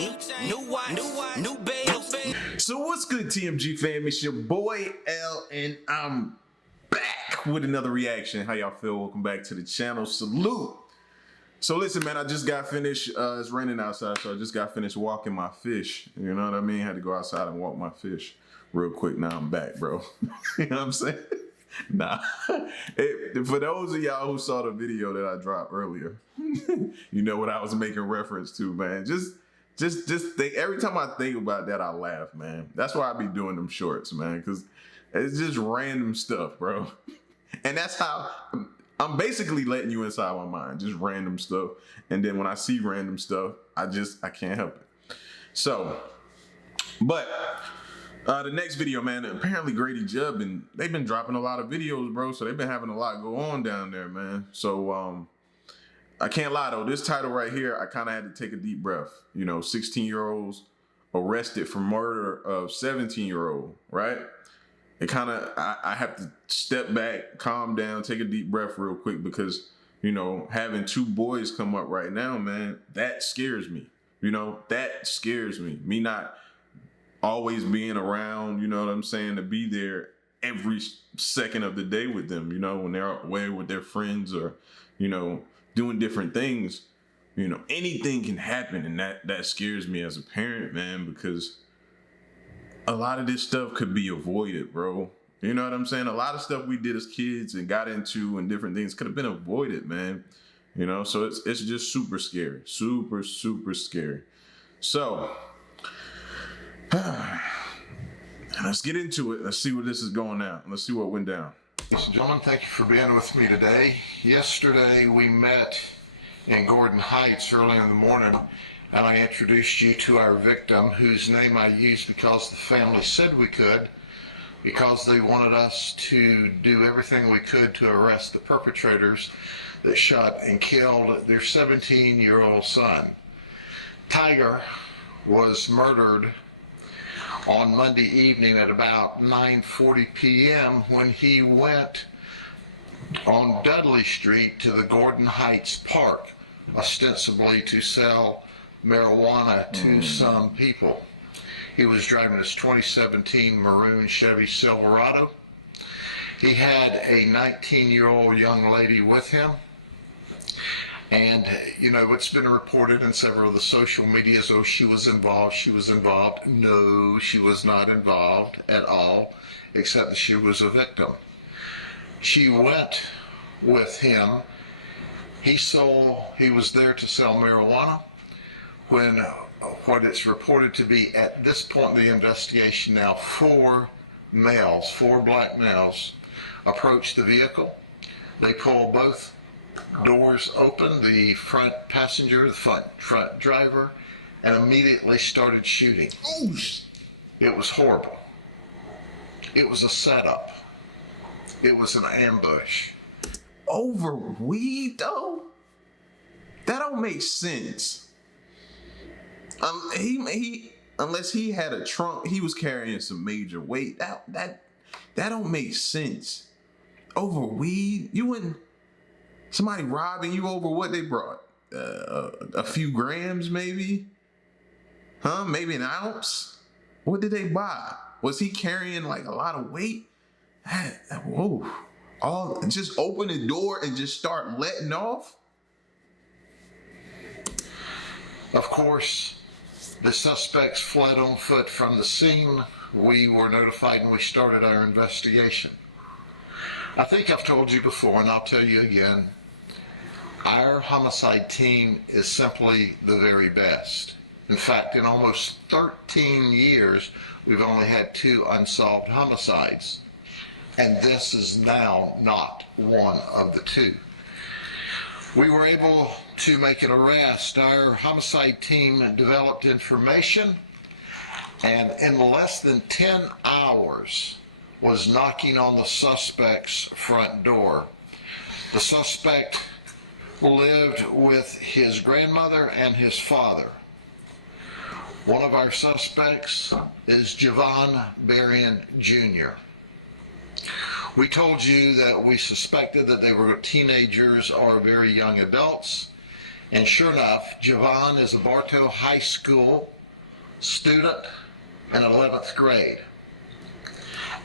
new watch, new babe. So what's good, TMG fam? It's your boy L, and I'm back with another reaction. How y'all feel? Welcome back to the channel. Salute. So listen, man, I just got finished. It's raining outside, so I just got finished walking my fish. You know what I mean? Had to go outside and walk my fish real quick. Now I'm back, bro. You know what I'm saying? Nah. For those of y'all who saw the video that I dropped earlier, you know what I was making reference to, man. Just think, every time I think about that, I laugh, man. That's why I be doing them shorts, man, because it's just random stuff, bro. And that's how I'm basically letting you inside my mind, just random stuff. And then when I see random stuff, I can't help it. So, but the next video, man, apparently Grady Jubb, and they've been dropping a lot of videos, bro. So they've been having a lot go on down there, man. So I can't lie though, this title right here, I kind of had to take a deep breath. You know, 16-year-olds arrested for murder of 17-year-old, right? It kind of, I have to step back, calm down, take a deep breath real quick, because, you know, having two boys come up right now, man, that scares me. You know, that scares me. Me not always being around, you know what I'm saying, to be there every second of the day with them, you know, when they're away with their friends or, you know, doing different things. You know, anything can happen, and that scares me as a parent, man, because a lot of this stuff could be avoided, bro. You know what I'm saying? A lot of stuff we did as kids and got into and different things could have been avoided, man. You know, so it's just super scary. Super, super scary. So, let's get into it. Let's see what this is going down. Let's see what went down. Ladies and gentlemen, thank you for being with me today. Yesterday we met in Gordon Heights early in the morning, and I introduced you to our victim, whose name I used because the family said we could, because they wanted us to do everything we could to arrest the perpetrators that shot and killed their 17-year-old son. Tiger was murdered on Monday evening at about 9:40 p.m. when he went on Dudley Street to the Gordon Heights Park, ostensibly to sell marijuana to some people. He was driving his 2017 maroon Chevy Silverado. He had a 19-year-old young lady with him. And, you know, it's been reported in several of the social medias, oh, she was involved, she was involved. No, she was not involved at all, except that she was a victim. She went with him. He was there to sell marijuana when what it's reported to be at this point in the investigation now, four black males, approached the vehicle. They pulled both doors open, the front passenger, the front driver, and immediately started shooting. It was horrible. It was a setup. It was an ambush. Over weed, though? That don't make sense. Unless he had a trunk, he was carrying some major weight. That don't make sense. Over weed? You wouldn't. Somebody robbing you over what they brought? A few grams, maybe? Huh? Maybe an ounce? What did they buy? Was he carrying like a lot of weight? Whoa. Just open the door and just start letting off? Of course, the suspects fled on foot from the scene. We were notified and we started our investigation. I think I've told you before, and I'll tell you again, our homicide team is simply the very best. In fact, in almost 13 years, we've only had 2 unsolved homicides. And this is now not one of the 2. We were able to make an arrest. Our homicide team developed information, and in less than 10 hours was knocking on the suspect's front door. The suspect lived with his grandmother and his father. One of our suspects is Javon Berrien Jr. We told you that we suspected that they were teenagers or very young adults, And sure enough, Javon is a Bartow High School student in 11th grade.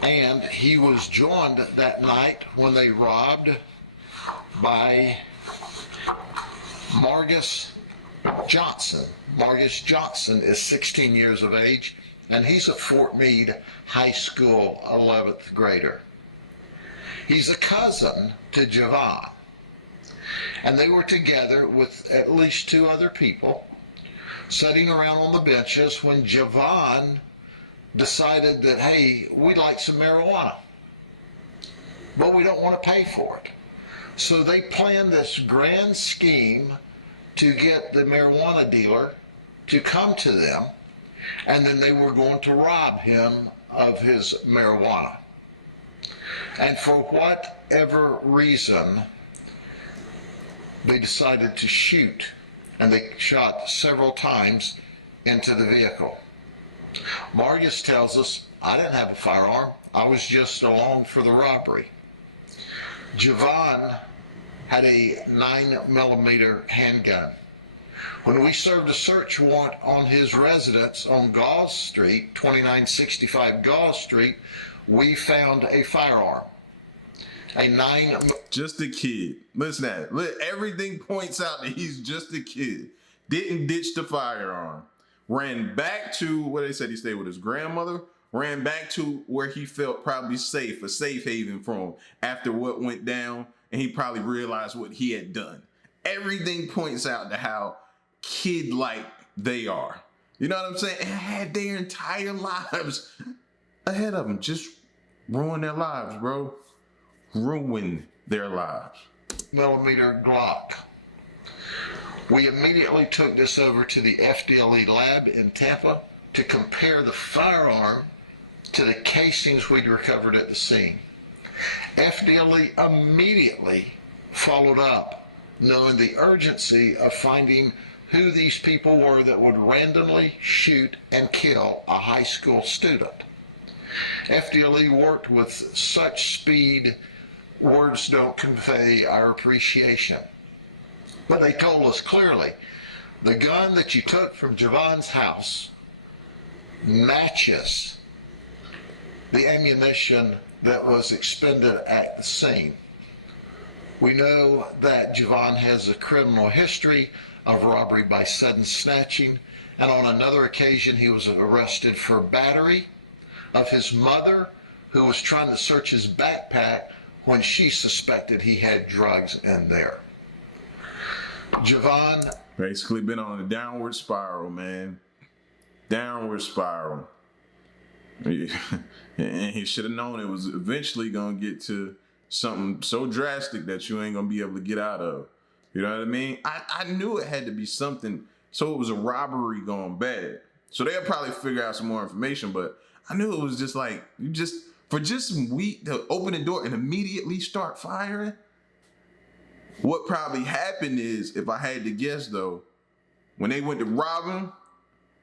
And he was joined that night when they robbed by Margus Johnson. Margus Johnson is 16 years of age, and he's a Fort Meade High School 11th grader. He's a cousin to Javon, and they were together with at least 2 other people, sitting around on the benches when Javon decided that, hey, we'd like some marijuana, but we don't want to pay for it. So they planned this grand scheme to get the marijuana dealer to come to them, and then they were going to rob him of his marijuana. And for whatever reason, they decided to shoot, and they shot several times into the vehicle. Margus tells us, I didn't have a firearm. I was just along for the robbery. Javon had a 9mm handgun. When we served a search warrant on his residence on Gauze Street, 2965 Gauze Street, we found a firearm. A 9... Just a kid. Listen to that. Everything points out that he's just a kid. Didn't ditch the firearm. Ran back to where they said he stayed with his grandmother. Ran back to where he felt probably safe, a safe haven for him after what went down, and he probably realized what he had done. Everything points out to how kid-like they are. You know what I'm saying? And had their entire lives ahead of them. Just ruin their lives, bro. Ruin their lives. Millimeter Glock. We immediately took this over to the FDLE lab in Tampa to compare the firearm to the casings we'd recovered at the scene. FDLE immediately followed up, knowing the urgency of finding who these people were that would randomly shoot and kill a high school student. FDLE worked with such speed, words don't convey our appreciation. But they told us clearly, the gun that you took from Javon's house matches the ammunition that was expended at the scene. We know that Javon has a criminal history of robbery by sudden snatching, and on another occasion he was arrested for battery of his mother, who was trying to search his backpack when she suspected he had drugs in there. Javon Basically been on a downward spiral, man. Downward spiral. And he should have known it was eventually going to get to something so drastic that you ain't going to be able to get out of. You know what I mean? I knew it had to be something. So it was a robbery gone bad. So they'll probably figure out some more information, but I knew it was just like, for just some weed to open the door and immediately start firing. What probably happened is, if I had to guess though, when they went to rob him,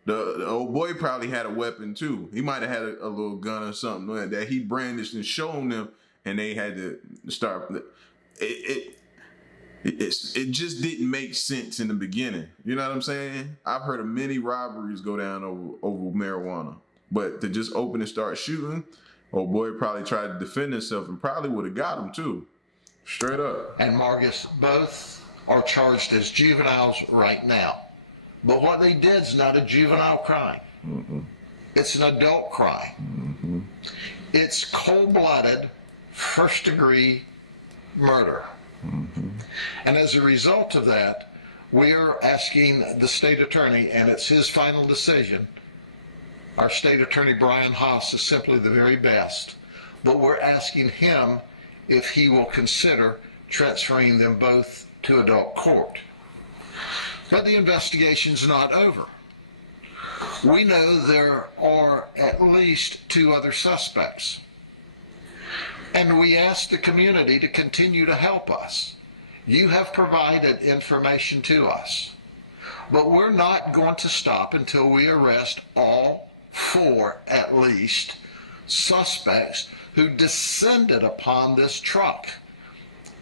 the old boy probably had a weapon too. He might have had a little gun or something that he brandished and shown them, and they had to start. It just didn't make sense in the beginning. You know what I'm saying? I've heard of many robberies go down over marijuana, but to just open and start shooting, old boy probably tried to defend himself and probably would have got him too. Straight up. and Margus both are charged as juveniles right now. But what they did is not a juvenile crime. It's an adult crime. It's cold-blooded, first-degree murder. And as a result of that, we are asking the state attorney, and it's his final decision. Our state attorney, Brian Haas, is simply the very best. But we're asking him if he will consider transferring them both to adult court. But the investigation's not over. We know there are at least 2 other suspects. And we ask the community to continue to help us. You have provided information to us. But we're not going to stop until we arrest all 4, at least, suspects who descended upon this truck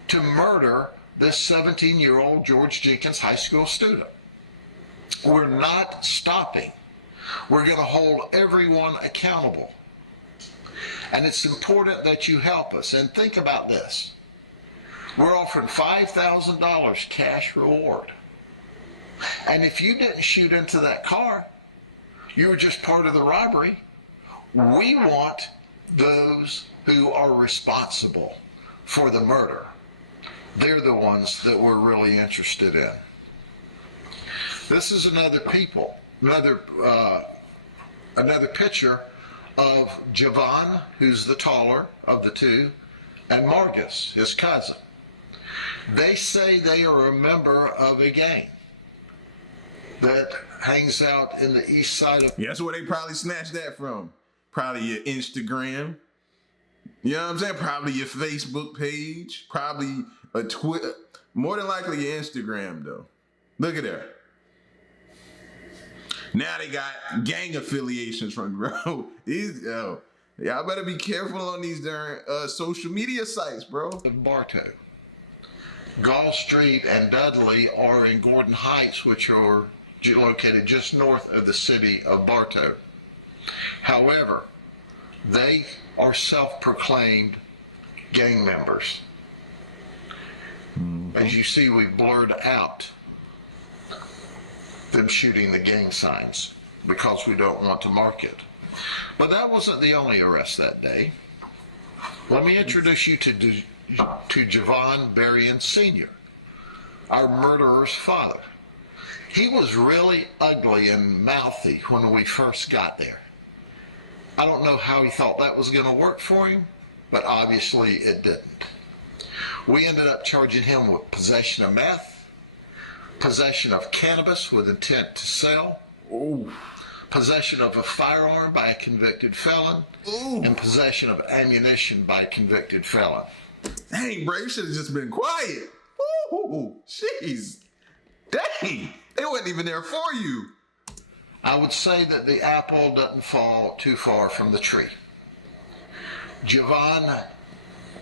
to murder this 17-year-old George Jenkins high school student. We're not stopping. We're going to hold everyone accountable. And it's important that you help us. And think about this. We're offering $5,000 cash reward. And if you didn't shoot into that car, you were just part of the robbery. We want those who are responsible for the murder. They're the ones that we're really interested in. This is another picture of Javon, who's the taller of the two, and Margus, his cousin. They say they are a member of a gang that hangs out in the east side of... Yeah, that's where they probably snatched that from. Probably your Instagram. You know what I'm saying? Probably your Facebook page. Probably a Twitter. More than likely your Instagram, though. Look at that. Now they got gang affiliations from, bro. Y'all better be careful on these darn social media sites, bro. Bartow. Gall Street and Dudley are in Gordon Heights, which are located just north of the city of Bartow. However, they are self-proclaimed gang members. As you see, we blurred out them shooting the gang signs because we don't want to mark it. But that wasn't the only arrest that day. Let me introduce you to Javon Berrien Sr., our murderer's father. He was really ugly and mouthy when we first got there. I don't know how he thought that was going to work for him, but obviously it didn't. We ended up charging him with possession of meth, possession of cannabis with intent to sell, possession of a firearm by a convicted felon, and possession of ammunition by a convicted felon. Dang, bro, you should have just been quiet. Ooh, jeez. Dang, they wasn't even there for you. I would say that the apple doesn't fall too far from the tree. Javon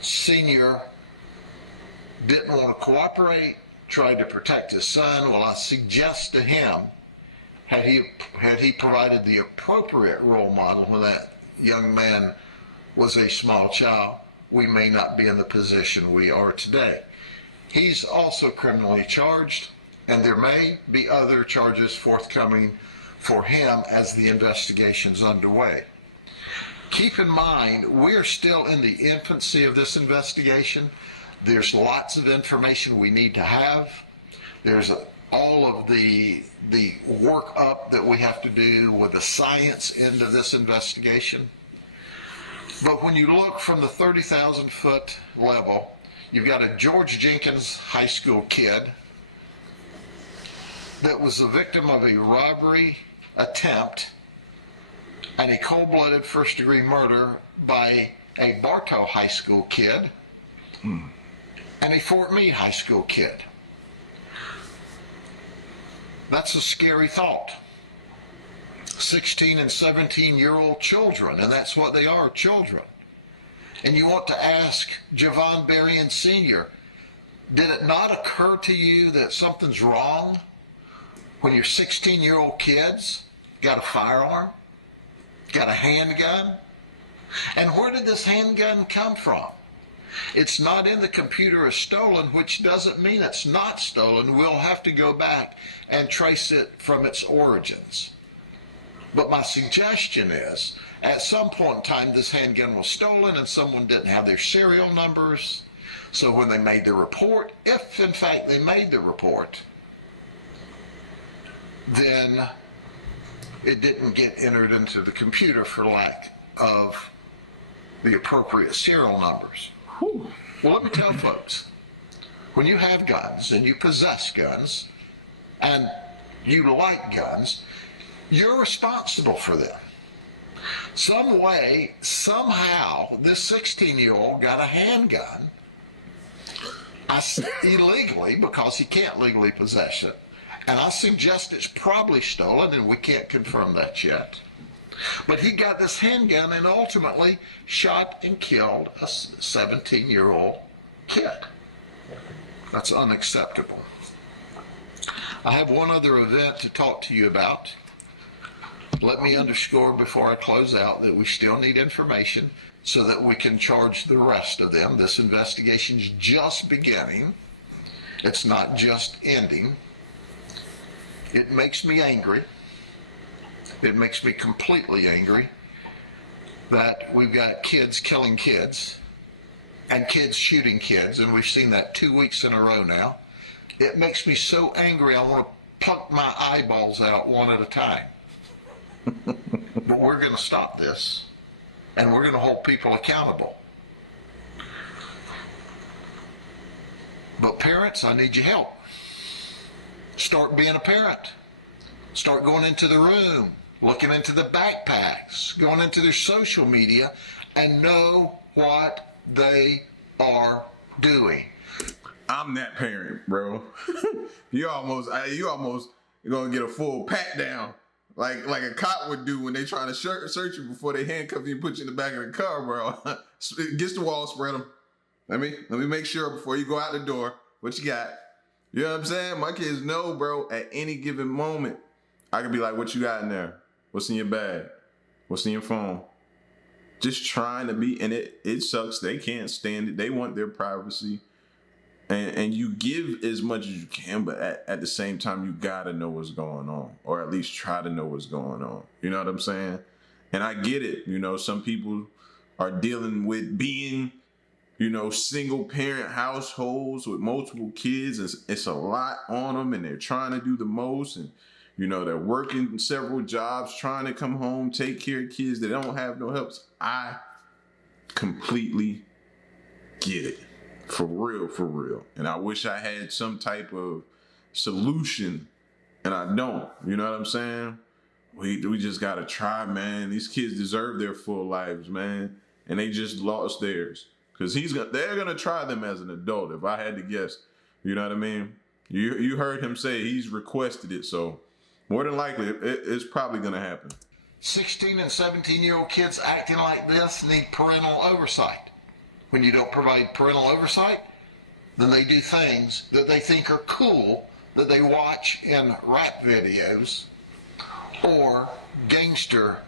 Sr. didn't want to cooperate, tried to protect his son. Well, I suggest to him, had he provided the appropriate role model when that young man was a small child, we may not be in the position we are today. He's also criminally charged, and there may be other charges forthcoming for him as the investigation's underway. Keep in mind, we're still in the infancy of this investigation. There's lots of information we need to have. There's all of the work up that we have to do with the science end of this investigation. But when you look from the 30,000 foot level, you've got a George Jenkins high school kid that was the victim of a robbery attempt and a cold-blooded first-degree murder by a Bartow high school kid and a Fort Meade high school kid. That's a scary thought. 16 and 17-year-old children, and that's what they are, children. And you want to ask Javon Berrien Sr., did it not occur to you that something's wrong when your 16-year-old kids got a firearm, got a handgun? And where did this handgun come from? It's not in the computer as stolen, which doesn't mean it's not stolen. We'll have to go back and trace it from its origins. But my suggestion is, at some point in time, this handgun was stolen and someone didn't have their serial numbers. So when they made the report, if in fact they made the report, then it didn't get entered into the computer for lack of the appropriate serial numbers. Well, let me tell folks, when you have guns and you possess guns and you like guns, you're responsible for them. Some way, somehow, this 16-year-old got a handgun illegally because he can't legally possess it. And I suggest it's probably stolen, and we can't confirm that yet. But he got this handgun and ultimately shot and killed a 17-year-old kid. That's unacceptable. I have one other event to talk to you about. Let me underscore before I close out that we still need information so that we can charge the rest of them. This investigation's just beginning. It's not just ending. It makes me angry. It makes me completely angry that we've got kids killing kids and kids shooting kids, and we've seen that 2 weeks in a row now. It makes me so angry I want to pluck my eyeballs out one at a time. But we're going to stop this, and we're going to hold people accountable. But parents, I need your help. Start being a parent. Start going into the room, looking into the backpacks, going into their social media, and know what they are doing. I'm that parent, bro. you almost gonna get a full pat down, like a cop would do when they trying to search you before they handcuff you and put you in the back of the car, bro. Against the wall, spread them. Let me make sure before you go out the door what you got. You know what I'm saying? My kids know, bro. At any given moment, I could be like, "What you got in there? What's in your bag? What's in your phone?" Just trying to be, and it sucks. They can't stand it. They want their privacy. And you give as much as you can, but at the same time, you gotta know what's going on, or at least try to know what's going on. You know what I'm saying? And I get it. You know, some people are dealing with being, single parent households with multiple kids. It's a lot on them, and they're trying to do the most. And, they're working several jobs, trying to come home, take care of kids that don't have no help. I completely get it. For real. And I wish I had some type of solution, and I don't. You know what I'm saying? We just gotta try, man. These kids deserve their full lives, man, and they just lost theirs. Cause they're gonna try them as an adult. If I had to guess, you know what I mean? You heard him say he's requested it, so more than likely it's probably gonna happen. 16 and 17-year-old kids acting like this need parental oversight. When you don't provide parental oversight, then they do things that they think are cool, that they watch in rap videos or gangster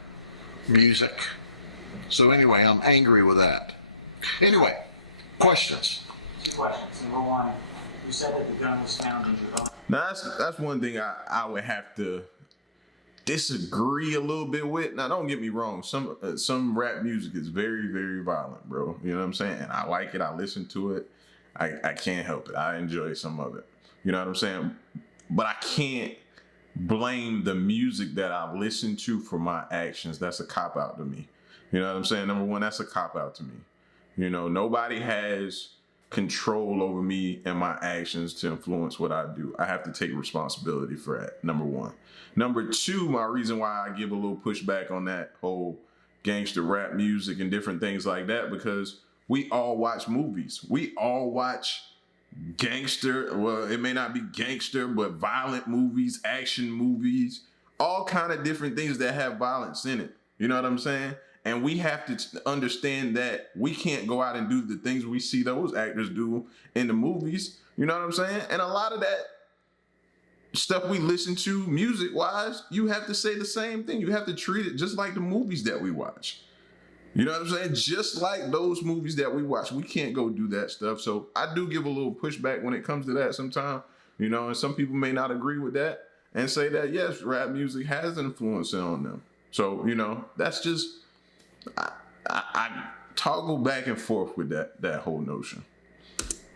music. So anyway, I'm angry with that. Anyway, questions? 2 questions. Number 1, you said that the gun was found in your home. Now that's one thing I would have to disagree a little bit with. Now, don't get me wrong. Some rap music is very, very violent, bro. You know what I'm saying? And I like it. I listen to it. I can't help it. I enjoy some of it. You know what I'm saying? But I can't blame the music that I listen to for my actions. That's a cop-out to me. You know what I'm saying? Number 1, that's a cop-out to me. Nobody has control over me and my actions to influence what I do. I have to take responsibility for that, number 1. Number 2, my reason why I give a little pushback on that whole gangster rap music and different things like that, because we all watch movies. We all watch gangster, well, it may not be gangster, but violent movies, action movies, all kind of different things that have violence in it. You know what I'm saying? And we have to understand that we can't go out and do the things we see those actors do in the movies. You know what I'm saying? And a lot of that stuff we listen to music-wise, you have to say the same thing. You have to treat it just like the movies that we watch. You know what I'm saying? Just like those movies that we watch. We can't go do that stuff. So I do give a little pushback when it comes to that sometimes. And some people may not agree with that and say that, yes, rap music has influence on them. So, that's just... I toggle back and forth with that whole notion.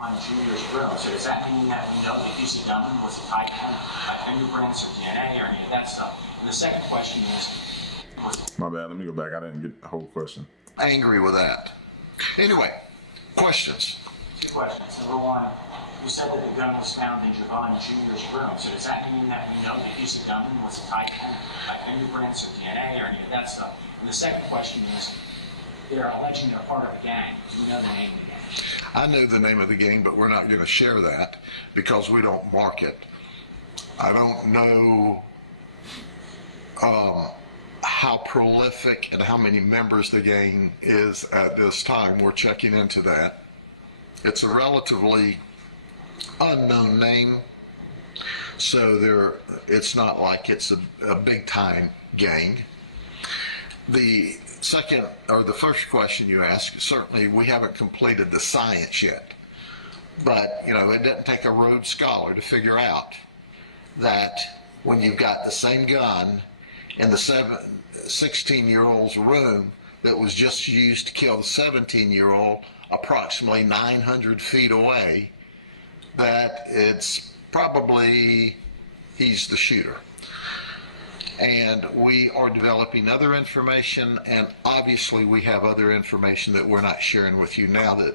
On Junior's room, so does that mean that we know that Busey Gunman was tied to him by fingerprints or DNA or any of that stuff? And the second question is... My bad, let me go back. I didn't get the whole question. Angry with that. Anyway, questions? 2 questions. Number 1, you said that the gun was found in Javon Jr.'s room, so does that mean that we know that Busey Gunman was tied to him by fingerprints or DNA or any of that stuff? And the second question is, they're alleging they're part of a gang. Do you know the name of the gang? I know the name of the gang, but we're not going to share that because we don't mark it. I don't know how prolific and how many members the gang is at this time. We're checking into that. It's a relatively unknown name. So it's not like it's a big time gang. The second or the first question you asked, certainly we haven't completed the science yet. But, it doesn't take a Rhodes Scholar to figure out that when you've got the same gun in the 16-year-old's room that was just used to kill the 17-year-old approximately 900 feet away, that it's probably he's the shooter. And we are developing other information, and obviously we have other information that we're not sharing with you now that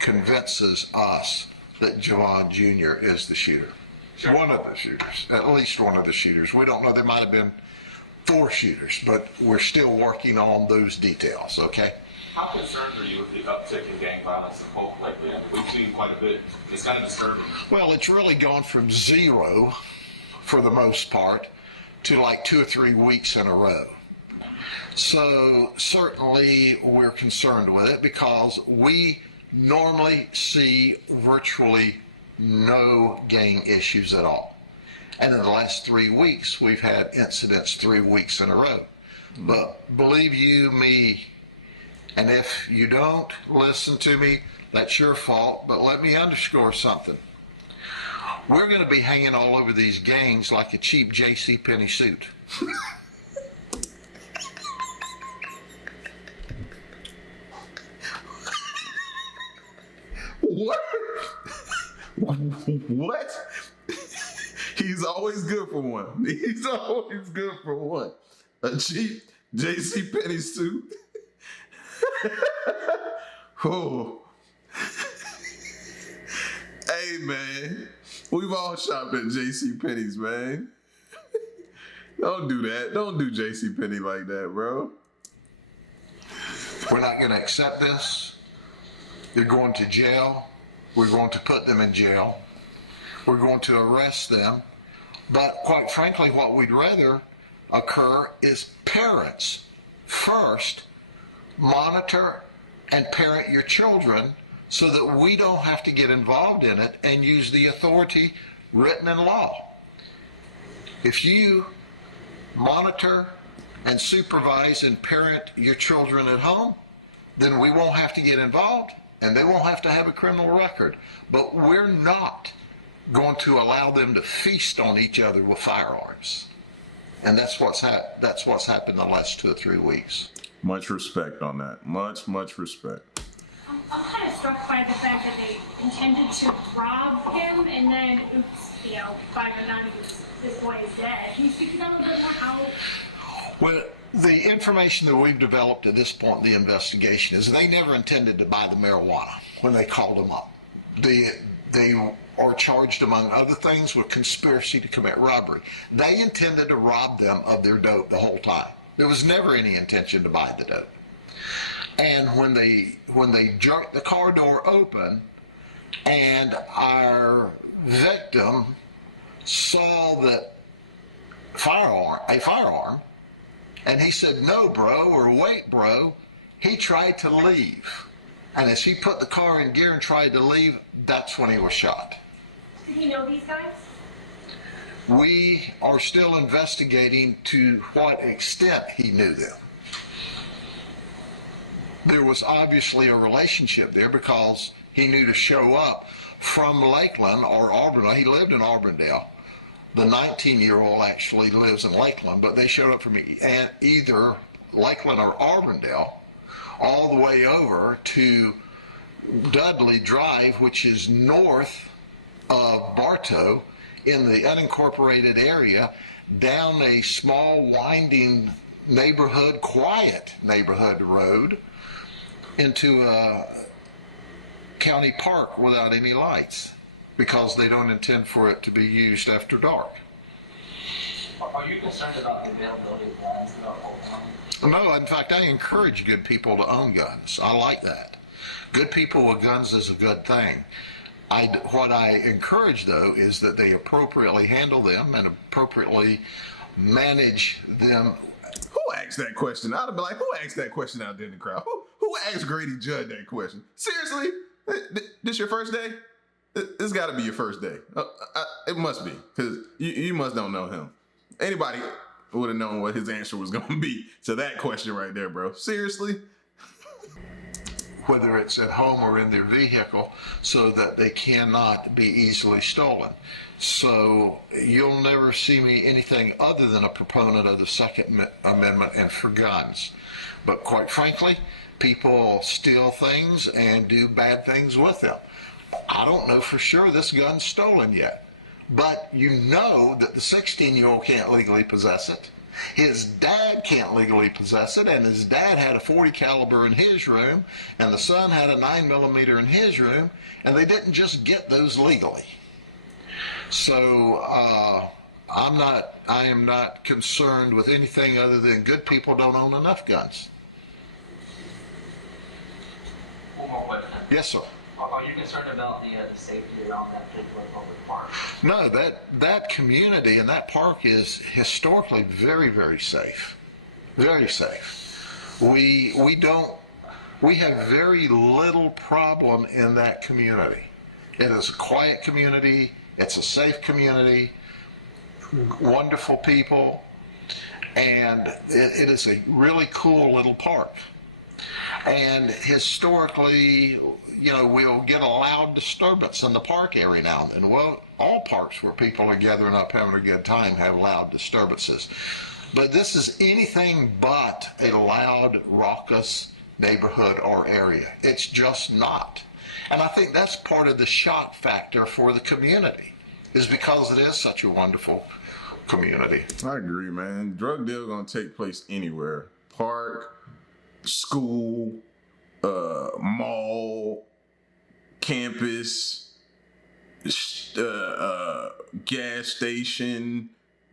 convinces us that Javon Jr. is the shooter. Sure. One of the shooters, at least one of the shooters. We don't know, there might have been 4 shooters, but we're still working on those details, okay? How concerned are you with the uptick in gang violence in Polk lately? We've seen quite a bit. It's kind of disturbing. Well, it's really gone from 0, for the most part, to like 2 or 3 weeks in a row. So certainly we're concerned with it because we normally see virtually no gang issues at all. And in the last 3 weeks, we've had incidents 3 weeks in a row. But believe you me, and if you don't listen to me, that's your fault, but let me underscore something. We're going to be hanging all over these gangs like a cheap JCPenney suit. What? What? He's always good for one. He's always good for one. A cheap JCPenney suit. Oh. Hey, man. We've all shopped at JCPenney's, man. Don't do that. Don't do JCPenney like that, bro. We're not going to accept this. They're going to jail. We're going to put them in jail. We're going to arrest them. But quite frankly, what we'd rather occur is parents first monitor and parent your children so that we don't have to get involved in it and use the authority written in law. If you monitor and supervise and parent your children at home, then we won't have to get involved and they won't have to have a criminal record. But we're not going to allow them to feast on each other with firearms. And that's what's happened the last 2 or 3 weeks. Much respect on that. Much respect. I'm kind of struck by the fact that they intended to rob him and then, oops, 5 or 9 of this boy is dead. Can you speak to that a little bit more? How? Well, the information that we've developed at this point in the investigation is they never intended to buy the marijuana when they called them up. They are charged, among other things, with conspiracy to commit robbery. They intended to rob them of their dope the whole time. There was never any intention to buy the dope. And when they jerked the car door open and our victim saw that a firearm, and he said, "No, bro," or "Wait, bro," he tried to leave. And as he put the car in gear and tried to leave, that's when he was shot. Did he know these guys? We are still investigating to what extent he knew them. There was obviously a relationship there because he knew to show up from Lakeland or Auburndale. He lived in Auburndale. The 19-year-old actually lives in Lakeland, but they showed up from either Lakeland or Auburndale all the way over to Dudley Drive, which is north of Bartow in the unincorporated area, down a small winding neighborhood, quiet neighborhood road into a county park without any lights because they don't intend for it to be used after dark. Are you concerned about the availability of guns throughout Oklahoma? No, in fact, I encourage good people to own guns. I like that. Good people with guns is a good thing. What I encourage, though, is that they appropriately handle them and appropriately manage them. Who asked that question? I'd be like, who asked that question out there in the crowd? Who asked Grady Judd that question? Seriously? This your first day? It's got to be your first day. It must be, because you must don't know him. Anybody would have known what his answer was going to be to that question right there, bro. Seriously? Whether it's at home or in their vehicle, so that they cannot be easily stolen. So you'll never see me anything other than a proponent of the Second Amendment and for guns. But quite frankly, people steal things and do bad things with them. I don't know for sure this gun's stolen yet, but you know that the 16-year-old can't legally possess it. His dad can't legally possess it, and his dad had a .40 caliber in his room, and the son had a 9mm in his room, and they didn't just get those legally. So I am not concerned with anything other than good people don't own enough guns. One more question. Yes, sir. Are you concerned about the safety around that particular public park? No, that community and that park is historically very, very safe. Very safe. We have very little problem in that community. It is a quiet community. It's a safe community. Wonderful people, and it is a really cool little park. And historically, you know, we'll get a loud disturbance in the park every now and then. Well, all parks where people are gathering up having a good time have loud disturbances. But this is anything but a loud, raucous neighborhood or area. It's just not. And I think that's part of the shock factor for the community, is because it is such a wonderful community. I agree, man. Drug deal gonna take place anywhere. Park, school, mall, campus, gas station,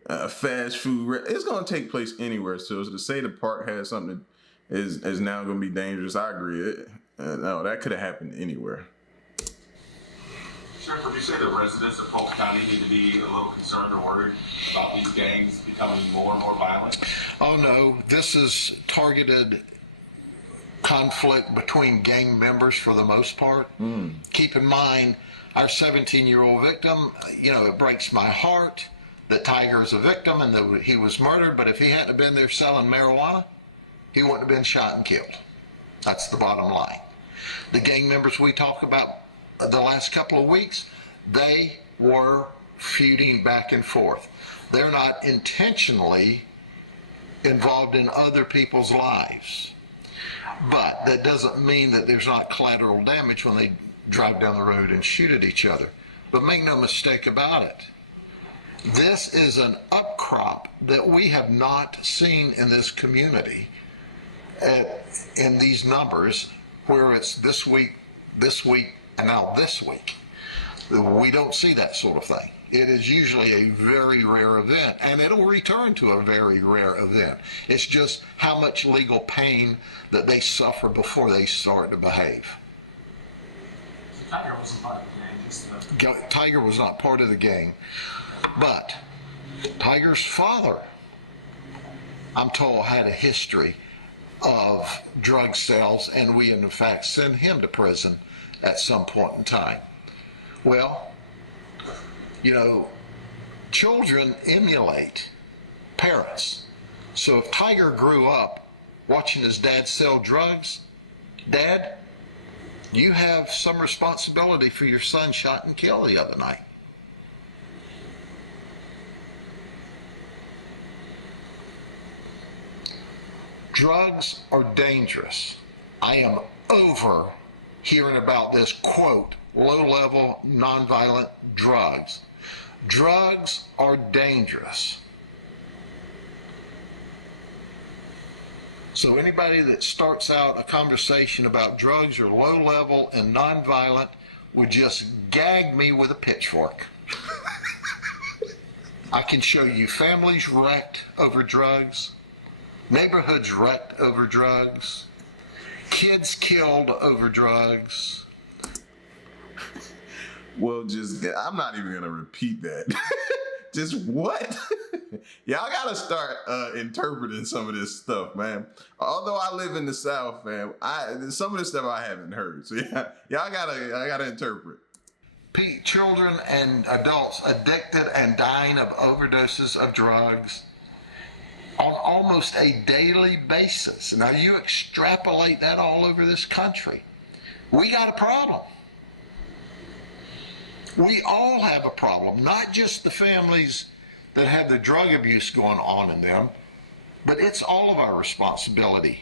fast food. It's gonna take place anywhere. So to say the park has something that is now gonna be dangerous, I agree. No, that could have happened anywhere. Sheriff, would you say the residents of Polk County need to be a little concerned or worried about these gangs becoming more and more violent? Oh no, this is targeted conflict between gang members for the most part. Keep in mind, our 17-year-old victim, you know, it breaks my heart that Tiger is a victim and that he was murdered, but if he hadn't been there selling marijuana, he wouldn't have been shot and killed. That's the bottom line. The gang members we talk about the last couple of weeks, they were feuding back and forth. They're not intentionally involved in other people's lives. But that doesn't mean that there's not collateral damage when they drive down the road and shoot at each other. But make no mistake about it, this is an upcrop that we have not seen in this community in these numbers, where it's this week, and now this week. We don't see that sort of thing. It is usually a very rare event, and it'll return to a very rare event. It's just how much legal pain that they suffer before they start to behave. Tiger wasn't part of the gang. Tiger was not part of the gang, but Tiger's father, I'm told, had a history of drug sales, and we in fact sent him to prison at some point in time. Well, you know, children emulate parents. So if Tiger grew up watching his dad sell drugs, Dad, you have some responsibility for your son shot and killed the other night. Drugs are dangerous. I am over hearing about this, quote, low-level, nonviolent drugs. Drugs are dangerous. So anybody that starts out a conversation about drugs are low-level and nonviolent would just gag me with a pitchfork. I can show you families wrecked over drugs, neighborhoods wrecked over drugs, kids killed over drugs. Well, I'm not even gonna repeat that. Just what? Y'all gotta start interpreting some of this stuff, man. Although I live in the South, man, some of this stuff I haven't heard. So yeah, y'all gotta interpret. children and adults addicted and dying of overdoses of drugs on almost a daily basis. Now you extrapolate that all over this country. We got a problem. We all have a problem, not just the families that have the drug abuse going on in them, but it's all of our responsibility.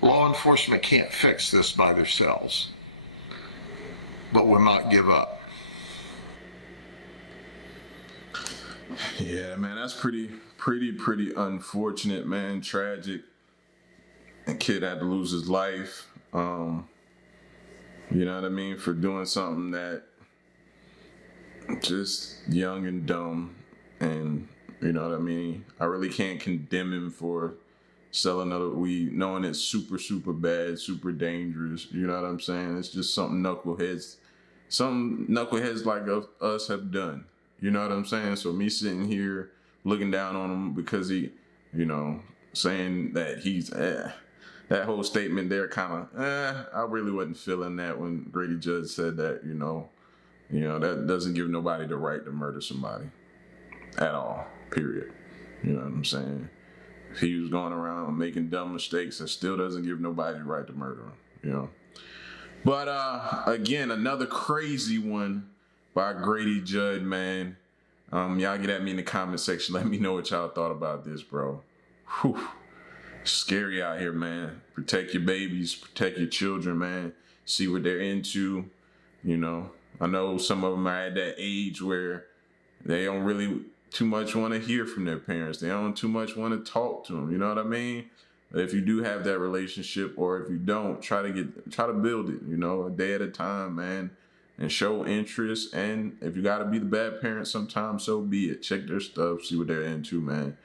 Law enforcement can't fix this by themselves, but will not give up. Yeah, man, that's pretty unfortunate, man. Tragic. The kid had to lose his life. You know what I mean? For doing something that just young and dumb. And you know what I mean? I really can't condemn him for selling other weed, knowing it's super bad, super dangerous. You know what I'm saying? It's just something knuckleheads like us have done. You know what I'm saying? So me sitting here looking down on him because he, you know, saying that he's that whole statement there kind of I really wasn't feeling that when Grady Judge said that. You know that doesn't give nobody the right to murder somebody at all. Period. You know what I'm saying? If he was going around making dumb mistakes, that still doesn't give nobody the right to murder him. You know. But again, another crazy one by Grady Judd, man. Y'all get at me in the comment section. Let me know what y'all thought about this, bro. Whew. Scary out here, man. Protect your babies, protect your children, man. See what they're into. You know, I know some of them are at that age where they don't really too much want to hear from their parents. They don't too much want to talk to them. You know what I mean? But if you do have that relationship, or if you don't, try to build it. You know, a day at a time, man. And show interest, and if you gotta be the bad parent sometimes, so be it. Check their stuff, see what they're into, man,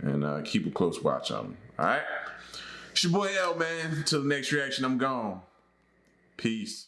and keep a close watch on them. All right, it's your boy L, man. Until the next reaction, I'm gone. Peace.